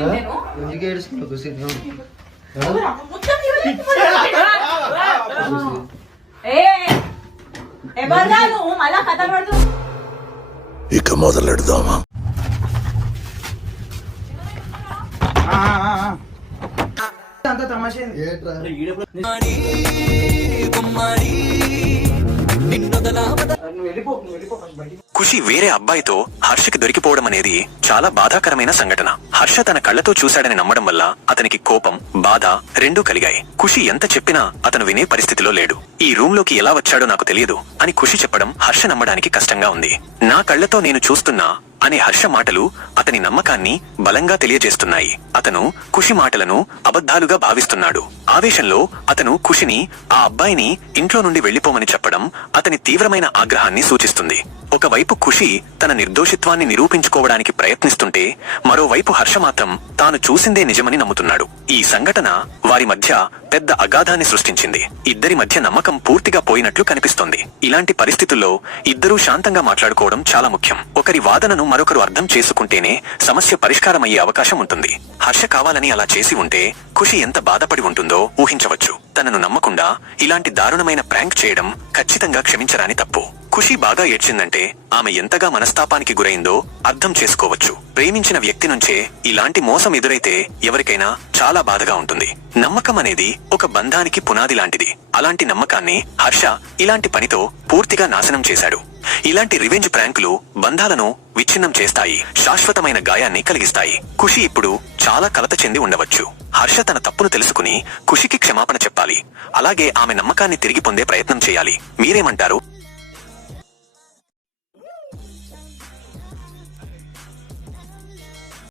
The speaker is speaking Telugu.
ఎందుకు ఏడుస్తున్నావు పడుతూ. ఇక మొదలెడదామా? అంత తమాషా ఖుషి వేరే అబ్బాయితో హర్షకి దొరికిపోవడం అనేది చాలా బాధాకరమైన సంఘటన. హర్ష తన కళ్ళతో చూశాడని నమ్మడం వల్ల అతనికి కోపం బాధ రెండూ కలిగాయి. ఖుషి ఎంత చెప్పినా అతను వినే పరిస్థితిలో లేడు. ఈ రూమ్లోకి ఎలా వచ్చాడో నాకు తెలియదు అని ఖుషి చెప్పడం హర్ష నమ్మడానికి కష్టంగా ఉంది. నా కళ్ళతో నేను చూస్తున్నా అనే హర్ష మాటలు అతని నమ్మకాన్ని బలంగా తెలియజేస్తున్నాయి. అతను ఖుషి మాటలను అబద్ధాలుగా భావిస్తున్నాడు. ఆవేశంలో అతను ఖుషిని ఆ అబ్బాయిని ఇంట్లో నుండి వెళ్ళిపోమని చెప్పడం అతని తీవ్రమైన ఆగ్రహాన్ని సూచిస్తుంది. ఒకవైపు ఖుషి తన నిర్దోషిత్వాన్ని నిరూపించుకోవడానికి ప్రయత్నిస్తుంటే మరోవైపు హర్ష మాత్రం తాను చూసిందే నిజమని నమ్ముతున్నాడు. ఈ సంఘటన వారి మధ్య పెద్ద అగాధాన్ని సృష్టించింది. ఇద్దరి మధ్య నమ్మకం పూర్తిగా పోయినట్లు కనిపిస్తోంది. ఇలాంటి పరిస్థితుల్లో ఇద్దరూ శాంతంగా మాట్లాడుకోవడం చాలా ముఖ్యం. ఒకరి వాదనను మరొకరు అర్థం చేసుకుంటేనే సమస్య పరిష్కారమయ్యే అవకాశం ఉంటుంది. హర్ష కావాలని అలా చేసి ఉంటే ఖుషి ఎంత బాధపడి ఉంటుందో ఊహించవచ్చు. తనను నమ్మకుండా ఇలాంటి దారుణమైన ప్రాంక్ చేయడం ఖచ్చితంగా క్షమించరాని తప్పు. ఖుషి బాగా ఏడ్చిందంటే ఆమె ఎంతగా మనస్తాపానికి గురైందో అర్థం చేసుకోవచ్చు. ప్రేమించిన వ్యక్తి నుంచే ఇలాంటి మోసం ఎదురైతే ఎవరికైనా చాలా బాధగా ఉంటుంది. నమ్మకం అనేది ఒక బంధానికి పునాది లాంటిది. అలాంటి నమ్మకాన్ని హర్ష ఇలాంటి పనితో పూర్తిగా నాశనం చేశాడు. ఇలాంటి రివెంజ్ ప్రాంకులు బంధాలను విచ్ఛిన్నం చేస్తాయి. శాశ్వతమైన గాయాన్ని కలిగిస్తాయి. ఖుషి ఇప్పుడు చాలా కలత చెంది ఉండవచ్చు. హర్ష తన తప్పును తెలుసుకుని ఖుషికి క్షమాపణ చెప్పాలి. అలాగే ఆమె నమ్మకాన్ని తిరిగి పొందే ప్రయత్నం చేయాలి. మీరేమంటారు?